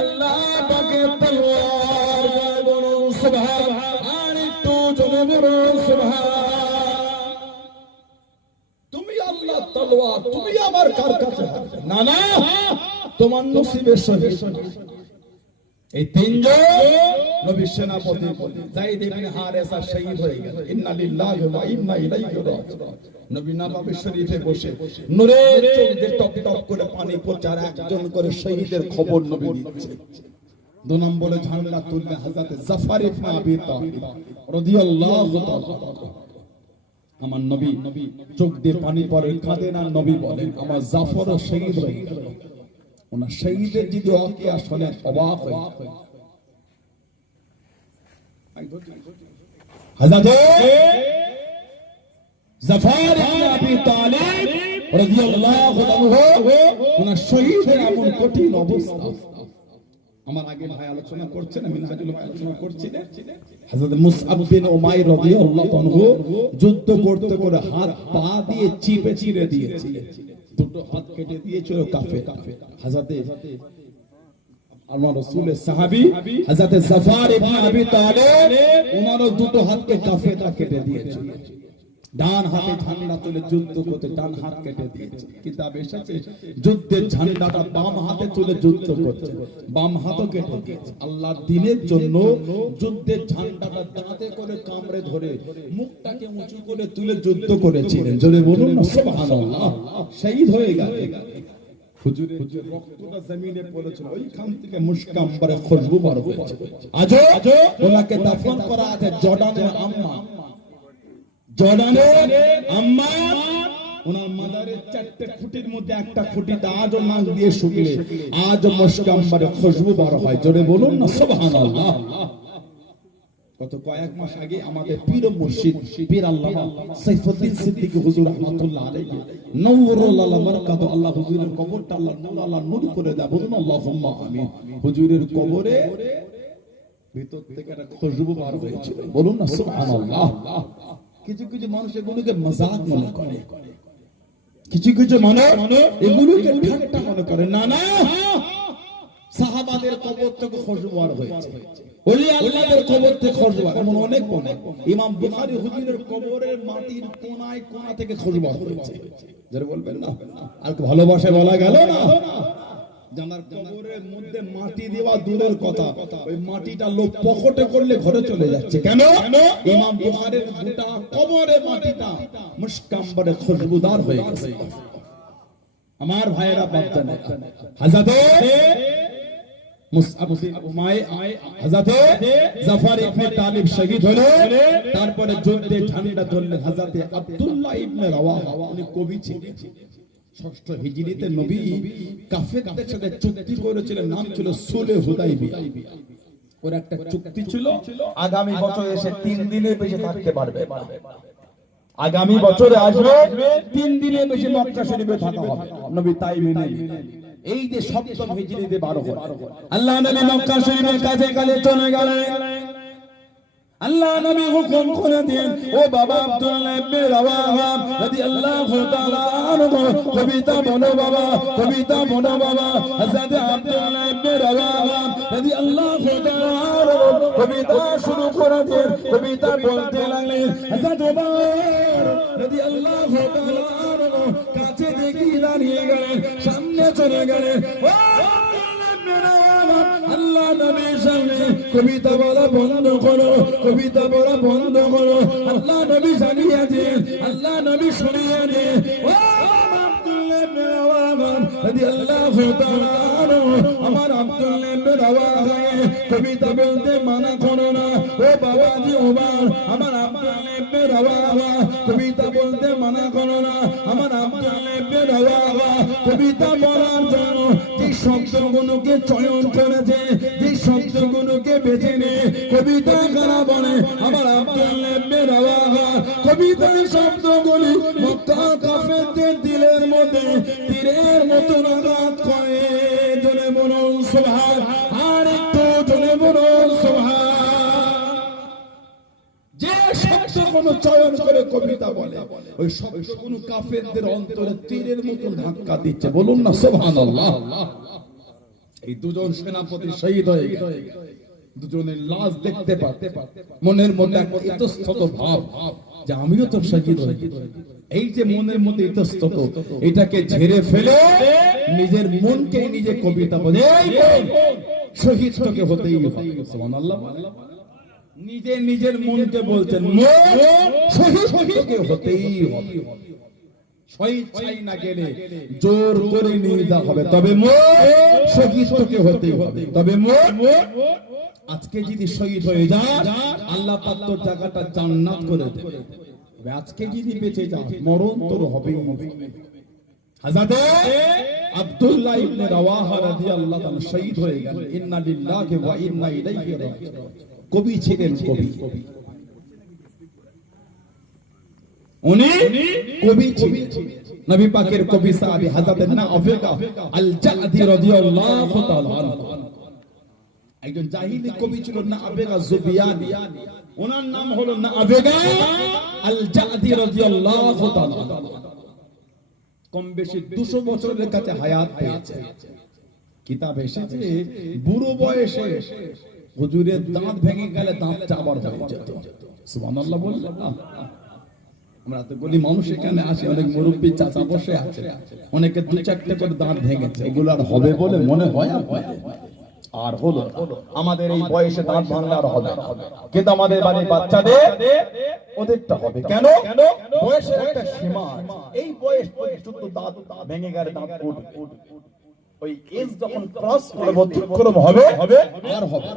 আল্লাহ পাকের তলোয়ার, বলুন সুবহান, আর একটু জোরে বলুন সুবহান। তুমি আল্লাহ তলোয়ার, তুমি আমার কার কাছে না, না তোমার নসিবের শহীদ। এই তিনজন নবী সেনাপতি যায়েদ ইবনে হারিসা শহীদ হয়ে গেল। ইন্না লিল্লাহি ওয়া ইন্না ইলাইহি রাজিউন। নবী নববী শরীফে বসে নূরের চোখ দিয়ে টপ টপ করে পানি পড়ছে, আর একজন করে শহীদের খবর নবী দিচ্ছে। 2 নম্বরে ঝান্ডা তুললে হযরত জাফর ইবনে আবি তালিব রাদিয়াল্লাহু তাআলা। আমার নবী চোখ দিয়ে পানি পড়ে, কাঁদেন, আর নবী বলেন আমার জাফরও শহীদ হয়ে গেল। ওনার শহীদের যদি ওয়াকিয়া শুনে অবাক হয়ে হযরত জাফর ইবনে আবি তালিব রাদিয়াল্লাহু আনহু, ওনার শহীদের এমন কঠিন অবস্থা। আমার আগে ভাই আলোচনা করছেন, আমি নাজুল ভাই আলোচনা করছিলেন, হযরত মুসআব বিন উমাইর রাদিয়াল্লাহু আনহু যুদ্ধ করতে করে হাত পা দিয়ে চিপে চিরে দিয়েছিলেন। দুটো হাত কেটে দিয়েছিল কাফের। হযরতে আল্লাহর রাসূলের সাহাবী হযরতে জাফর ইবনে আবি তালিব ওনারও দুটো হাতকে কাফেররা কেটে দিয়েছিল। ডান হাতে ঝান্ডা তুলে যুদ্ধ করতে ডান হাত কেটে দিয়েছে। কিতাবে এসেছে যুদ্ধের ঝান্ডাটা বাম হাতে তুলে যুদ্ধ করছে, বাম হাতও কেটে দিয়েছে। আল্লাহর দ্বীনের জন্য যুদ্ধের ঝান্ডাটা দাঁতে করে কামড়ে ধরে মুখটাকে উঁচু করে তুলে যুদ্ধ করেছিলেন। জোরে বলুন না সুবহানাল্লাহ। শহীদ হয়ে গেলেন। হুজুরের রক্তটা জমিনে পড়েছিল, ওইখান থেকে মুশক আম্বরে খুশবু বার হয়েছে। আজও ওনাকে দাফন করা আছে জর্ডানের আম্মা, জর্ডানের আম্মা। ওনার মাজারের 4টে খুঁটির মধ্যে একটা খুঁটিতে আজও নাক দিয়ে শুকলে আজও মুশক আম্বরে খুশবু বার হয়। জোরে বলুন না সুবহানাল্লাহ। গত কয়েক মাস আগে আমাদের পীর ও মুর্শিদ পীর আল্লামা সাইফুদ্দিন সিদ্দিকী হুজুর রাহমাতুল্লাহ আলাইহি নওরুল মারকাত, আল্লাহ হুজুরের কবরটা আল্লাহ নূর করে দেয়। বলুন আল্লাহুম্মা আমিন। হুজুরের কবরে ভিতর থেকে একটা খুশবু বার হয়েছিল। বলুন না সুবহানাল্লাহ। কিছু কিছু মানুষ এগুলোকে মজাক মনে করে, কিছু কিছু মানুষ এগুলোকে ঠাট্টা মনে করে। না না, সাহাবাদের কবর থেকে খুশবু বার হয়েছে, ওলি আল্লাহদের কবর থেকে খুশবু। এমন অনেক কোণা, ইমাম বুখারী হুজুরের কবরের মাটির কোণায় কোণা থেকে খুশবু বার হয়েছে। যারা বলবেন না আর ভালোবাসায় বলা গেল না, জানার কবরের মধ্যে মাটি দেওয়া দূরের কথা, ওই মাটিটা লোক পকেটে করলে ঘরে চলে যাচ্ছে। কেন? ইমাম বুখারীর গোটা কবরের মাটিটা মুশক আম্বরে খুশবুদার হয়ে গেছে। আমার ভাইয়েরা বাপজানে হযরতে মুসআব বিন উমাইর হযরতে জাফর ইবনে তালিব শহীদ হলো। তারপরে যুদ্ধে ঝান্ডা ধরলেন হযরতে আব্দুল্লাহ ইবনে রাওয়াহা, উনি কবি ছিলেন। 6ষ্ঠ হিজরিতে নবী কাফেরদের সাথে চুক্তি করেছিলেন, নাম ছিল সুলহ হুদাইবিয়া। ওর একটা চুক্তি ছিল, আগামী বছর এসে 3 দিনের বেশি থাকতে পারবে না। আগামী বছরে আসবে 3 দিনের বেশি মক্কা শরীফে থাকা হবে। নবী তাই মেনে নিলেন। এই যে 7ম হিজরিতে 12 হয় আল্লাহ নবী মক্কা শরীফের কাছে কাছে চলে গেলেন। আল্লাহ নবী হুকুম করে দেন, ও বাবা আব্দুল্লাহ ইবনে রাওয়াহা রাদিয়াল্লাহু তাআলা আনহু, কবিতা বলো বাবা, কবিতা বলো বাবা। হযরত আব্দুল্লাহ ইবনে রাওয়াহা রাদিয়াল্লাহু তাআলা আনহু কবিতা শুরু করে দেন। কবিতা বলতে লাগলেন। হযরত ওমর রাদিয়াল্লাহু তাআলা আনহু কাছে দেখি দাঁড়িয়ে গেলেন, সামনে চলে গেলেন। আল্লাহ নবীর সামনে কবিতা বলা বন্ধ করো, কবিতা বলা বন্ধ করো। আল্লাহ নবী জানিয়ে দিন, আল্লাহ নবী শুনিয়ে দিন। ও আব্দুল্লাহ ইবনে রাওয়াহা রাদিয়াল্লাহু তাআলা আনহু, আমার আব্দুল্লাহ ইবনে রাওয়াহা কবিতা বলতে মানা করো না। ও বাবাজি ওমর, আমার আব্দুল্লাহ ইবনে রাওয়াহা কবিতা বলতে মানা করো না। আমার আব্দুল্লাহ ইবনে রাওয়াহা কবিতা বলার জন্য যে শব্দগুলোকে চয়ন করেছে, যে শব্দগুলোকে বেছে নিয়ে কবিতা গানা বলে, আমার আব্দুল্লাহ ইবনে রাওয়াহা কবিতার শব্দগুলি মক্কা কাফেরদের দিলের মধ্যে তীরের মতো আঘাত করে। জোরে বলুন সুবহান, আর একটু জোরে বলুন সুবহান। যে শব্দগুলো চয়ন করে কবিতা বলে, ওই শব্দগুলো কাফেরদের অন্তরে তীরের মতো ধাক্কা দিচ্ছে। বলুন না সুবহানাল্লাহ। এই দুজন সেনাপতি শহীদ হয়ে গেল। দুজনের লাশ দেখতে পাতে মনের মধ্যে একটা ইতস্তত ভাব যে আমিও তো শহীদ হই। এই যে মনের মধ্যে ইতস্তত, এটাকে ঝেড়ে ফেলে নিজের মনকে নিজে কবিতা বলে, এই মন শহীদ তোকে হতেই হবে। সুবহানাল্লাহ। নিজে নিজের মনকে বলছেন, মন শহীদ তোকে হতেই হবে। শহীদ চাই না গেলে জোর করে নিয়ে যাওয়া হবে, তবে শহীদ তোকে হতেই হবে। তবে আজকে যদি শহীদ হয়ে যা, আল্লাহ পাক তোর জায়গাটা জান্নাত করে দেবে। তবে আজকে যদি বেঁচে যা, মরণ তোর হবেই হবে। হযরত আব্দুল্লাহ ইবনে রাওয়াহা রাদিয়াল্লাহু তাআলা শহীদ হয়ে গেলেন। ইন্না লিল্লাহি ওয়া ইন্না ইলাইহি রাজিউন। কবি ছিলেন, কবি। উনি কবি ছিলেন, নবী পাকের কবি সাহাবী হযরত নাফিকা আল জাদি রাদিয়াল্লাহু তাআলা আনহু। একজন জাহিলি কবি ছিল নাফিকা জুবিয়ানি, ওনার নাম হলো নাফিকা আল জাদি রাদিয়াল্লাহু তাআলা। কম বেশি 200 বছরের কাছে হায়াত পেয়েছে। কিতাব এসেছে বুড়ো বয়সে হুজুরের দাঁত ভেঙে গেলে দাঁতটা আবার হয়ে যেত। সুবহানাল্লাহ বললেন না? আমরা তো বলি মানুষ এখানে আসে, অনেক মুরব্বী চাচা বসে আছে, অনেকে 2-4টে করে দাঁত ভেঙেছে, এগুলো আর হবে বলে মনে হয়? আর হলো আমাদের এই বয়সে দাঁত ভাঙলে আর হবে না, কিন্তু আমাদের বাড়ির বাচ্চাদের ওদেরটা হবে। কেন? বয়সের একটা সীমা আছে। এই বয়স পর্যন্ত দাঁত ভেঙে গেলে দাঁত উঠবে, ওই এজ যখন ক্রস করবে অতিক্রম হবে আর হবে।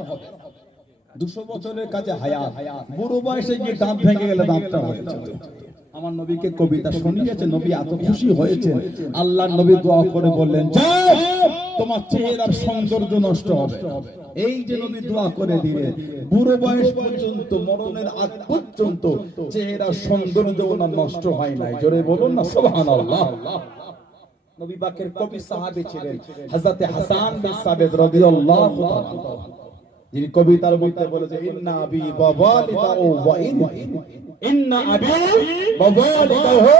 200 বছরের কাছে হায়াত, বুড়ো বয়সে গিয়ে দাঁত ভেঙে গেলে দাঁতটা হয়ে যাবে। আমার নবীকে কবিতা শুনিয়েছে, নবী এত খুশি হয়েছেন, আল্লাহর নবী দোয়া করে বললেন, যাও তোমার চেহারার সৌন্দর্য নষ্ট হবে। এই যে নবী দোয়া করে দিলেন, বুড়ো বয়স পর্যন্ত, মরণের আগ পর্যন্ত চেহারার সৌন্দর্য ওনার নষ্ট হয় নাই। জোরে বলুন না সুবহানাল্লাহ। নবী পাকের কবি সাহাবী ছিলেন হযরত হাসান বিন সাবিত রাদিয়াল্লাহু তাআলা, যিনি কবিতার মধ্যে বলেছে, ইন্না আবি ওয়া ওয়ালিদাহু ওয়া ইন্না আবি ওয়া ওয়ালিদাহু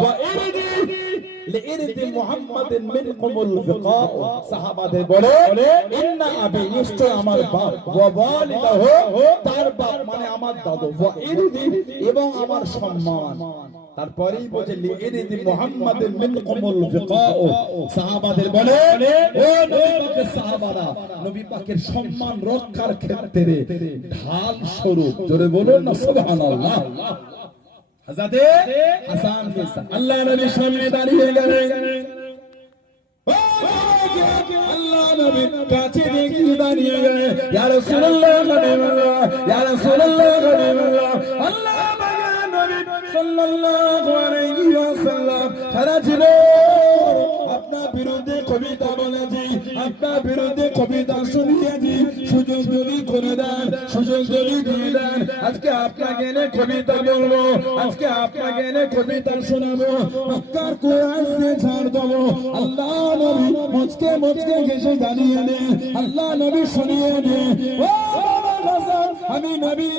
ওয়া ইরদি লিইরদি মুহাম্মাদিন মিনকুমুল বিকাউ। সাহাবাদের বলে, ইন্না আবি নিশ্চয় আমার বাপ, ওয়া ওয়ালিদাহু তার বাপ মানে আমার দাদু, ওয়া ইরদি এবং আমার সম্মান। তারপরেই বলে লিইরদি মুহাম্মাদিন মিনকুমুল বিকাউ। সাহাবাদের বলে, ও নবী পাকের সাহাবারা, নবী পাকের সম্মান রক্ষার ক্ষেত্রে ঢাল স্বরূপ, জোরে বলুন না সুবহানাল্লাহ। হযরত হাসান বিন সাবিত আল্লাহ নবীর সামনে দাঁড়িয়ে গেলেন, আল্লাহ নবী কাছে দেখে দাঁড়িয়ে গেলেন, ইয়া রাসূলুল্লাহ হাবিবাল্লাহ, ইয়া রাসূলুল্লাহ হাবিবাল্লাহ। আল্লাহ পাকের নবী সাল্লাল্লাহু আলাইহি ওয়াসাল্লাম সারা জীবন আপনার বিরুদ্ধে কবিতা বলেছি, আপনার বিরুদ্ধে কবিতা শুনিয়েছি, সুযোগ যদি করে দেন, সুযোগ যদি দিয়ে দেন, আজকে আপনাকে এনে কবিতা বলবো, আজকে আপনাকে এনে কবিতা শোনাবো, মক্কার কুরাইশকে ছাড় দেবো। আল্লাহ নবী মুচকে মুচকে হেসে দাঁড়িয়ে দেন, আল্লাহ নবী শুনিয়ে দেন, ও হাসান, আমি নবী,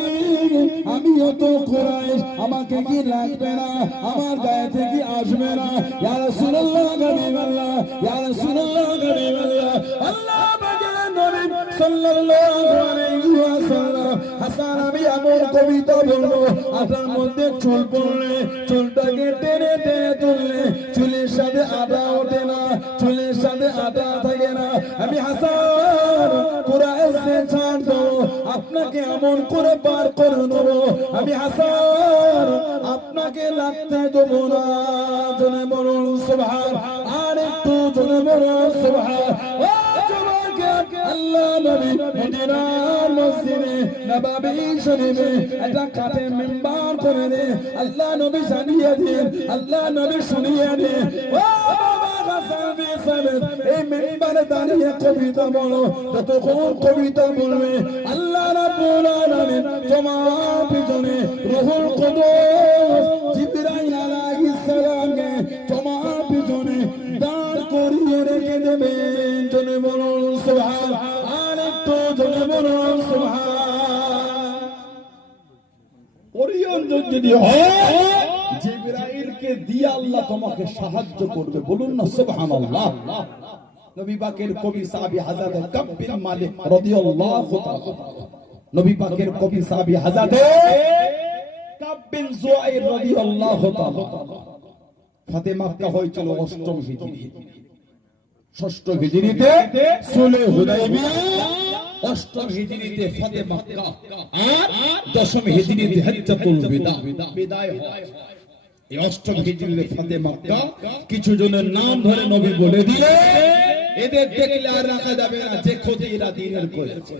আমিও তো কুরাইশ, আমাকে কি লাগবে না, আমার গায়ে থেকে আসবে না। ইয়া রাসূলুল্লাহ হাবিবাল্লাহ, ইয়া রাসূলুল্লাহ হাবিবাল্লাহ। আল্লাহ পাকের নবী সাল্লাল্লাহু আলাইহি ওয়াসাল্লাম, হাসান আমি এমন কবিতা বলবো, আটার মধ্যে চুল পড়লে চুলটাকে টেনে টেনে তুললে চুলের সাথে আটা ওঠে না, চুলের সাথে আটা থাকে না। আমি হাসান কুরাইশকে ছাড় দেবো, আপনাকে এমন করে পার করে নেবো, আমি হাসান আপনাকে লাগতে দেবো না। জনে বলুন সুবহান, আর একটু জনে বলুন সুবহান। ও যুবক, আল্লাহ নবী মদিনার মসজিদে নববী শরীফে একটা কাঠের মিম্বার করে দে, আল্লাহ নবী জানিয়ে দিন, আল্লাহ নবী শুনিয়ে দিন, ও বাবা হাসান বিন সাবিত, এই মিম্বারে দাঁড়িয়ে কবিতা বলো, যতক্ষণ কবিতা বলবে আল্লাহ রাব্বুল আলামিন তোমার পিছনে রূহুল কুদুস জিবরাইল আলাইহিস সালামকে তোমার পিছনে দাঁড় করিয়ে রেখে দেবেন। জনে বলুন সুবহান, আর একটু জনে বলুন সুবহান। পরিয়ঞ্জন যদি হয়, জিবরাইলকে দিয়ে আল্লাহ তোমাকে সাহায্য করবে, বলুন না সুবহানাল্লাহ। নবী পাকের কবি সাহাবী হযরত কাব বিন মালিক রাদিয়াল্লাহু তাআলা, নবী পাকের কবি সাহাবী হযরত কাব বিন জুয়াইর রাদিয়াল্লাহু তাআলা। ফাতে মক্কা হয়েছিল 8ম হিজরিতে, 6ষ্ঠ হিজরিতে সুলহ হুদাইবিয়া, 8ম হিজরিতে ফাতে মক্কা, আর 10ম হিজরিতে হজ্জাতুল বিদা বিদায় হয়। এই 8ম হিজরিতে ফাতে মক্কা, কিছু জনের নাম ধরে নবী বলে দিলে, এদের দেখলে আর রাখা যাবে না, যে ক্ষতি এরা দিনের করেছে।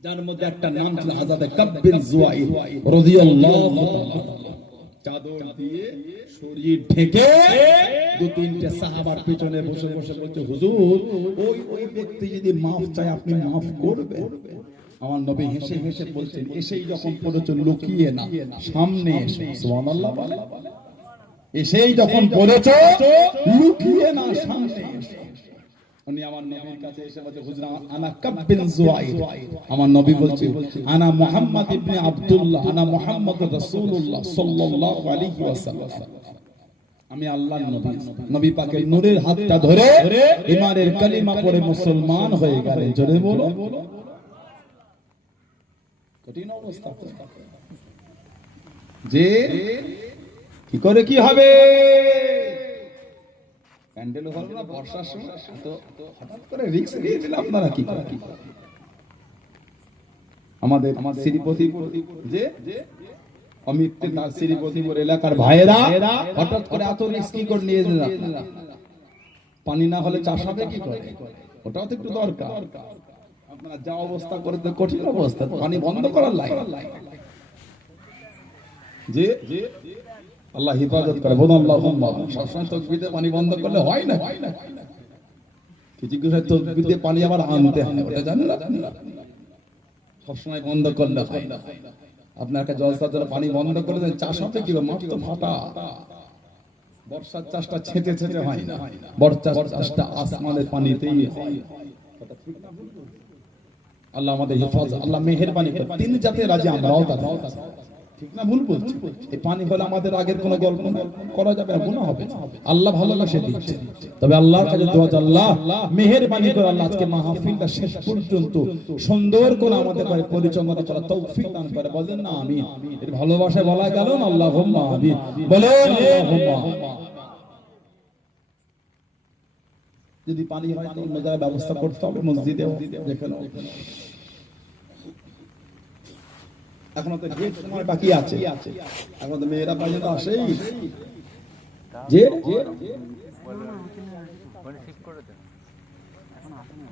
যার মধ্যে একটা নাম ছিল হযরত কাব বিন জুয়াইর রাদিয়াল্লাহু তাআলা। চাদর দিয়ে শরীর ঢেকে 2-3টে সাহাবার পিছনে বসে বসে বলছে, হুজুর ওই ব্যক্তি যদি মাফ চায় আপনি মাফ করবেন। আমার নবী হেসে হেসে বলছেন, এসেই যখন পড়েছ লুকিয়ে না, সামনে এসে, সুবহানাল্লাহ, এসেই যখন পড়েছ লুকিয়ে না, সামনে এসে। উনি আমার নবীর কাছে এসে বলছে, হুজুর আনা কাব বিন জুয়াইর। আমার নবী বলছে, আনা মুহাম্মদ ইবনে আব্দুল্লাহ, আনা মুহাম্মদ রাসূলুল্লাহ সাল্লাল্লাহু আলাইহি ওয়াসাল্লাম। আমি আল্লাহর নবী, নবী পাকের নূরের হাতটা ধরে ইমানের কালিমা পড়ে মুসলমান হয়ে গেলেন। জোরে বলো। কঠিন অবস্থা যে কি করে কি হবে, প্যান্ডেল হলো না বর্ষার সময়, তো হঠাৎ করে রিস্ক নিয়ে দিলে আপনারা কি করেন? আমাদের শ্রীপতিপুর যে অমিত্রের না শ্রীপতিপুর এলাকার ভাইয়েরা হঠাৎ করে এত রিস্ক কি করে নিয়ে দিলেন? পানি না হলে চাষ হবে কি করে? ওটাও তো একটু দরকার। আপনারা যা অবস্থা করে তো কঠিন অবস্থা, পানি বন্ধ করার লাগে যে আল্লাহ হিফাজত করে। বলুন আল্লাহুম্মা। সবসময় তাকবীরে পানি বন্ধ করলে হয় না, কিছু কিছু তাকবীরে পানি আবার আনতে হয়, ওটা জানেন না? সবসময় বন্ধ করলে হয় না। আপনার একটা জলসার জন্য পানি বন্ধ করে দেন, চাষ হবে কি? মাঠ তো ফাটা। বর্ষার চাষটা ছেটে ছেটে হয় না, বর্ষার চাষটা আসমানের পানিতেই হয়। আল্লাহ আমাদের হেফাজত, আল্লাহ মেহেরবানি করে। তিন জাতে রাজি আমরাও তাদের, ঠিক না ভুল বলছি? এই পানি হলে আমাদের আগের কোনো গল্প করা যাবে না, গুনাহ হবে। আল্লাহ ভালোবাসে দিচ্ছে, তবে আল্লাহর কাছে দোয়া, আল্লাহ মেহেরবানি করে আল্লাহ আজকে মাহফিলটা শেষ পর্যন্ত সুন্দর করে আমাদের করে পরিচালনা করার তৌফিক দান করে। বলেন না আমিন। এর ভালোবাসায় বলা গেল না আল্লাহুম্মা আমিন। বলেন আল্লাহুম্মা। যদি পানি হয় তো অন্য জায়গায় ব্যবস্থা করতে হবে, মসজিদে যেখানে। এখনো তো ঢের সময় বাকি আছে, এখন তো মেয়েরা বাজে তো আসেই যে ঠিক করে দেন। এখন আসেনি।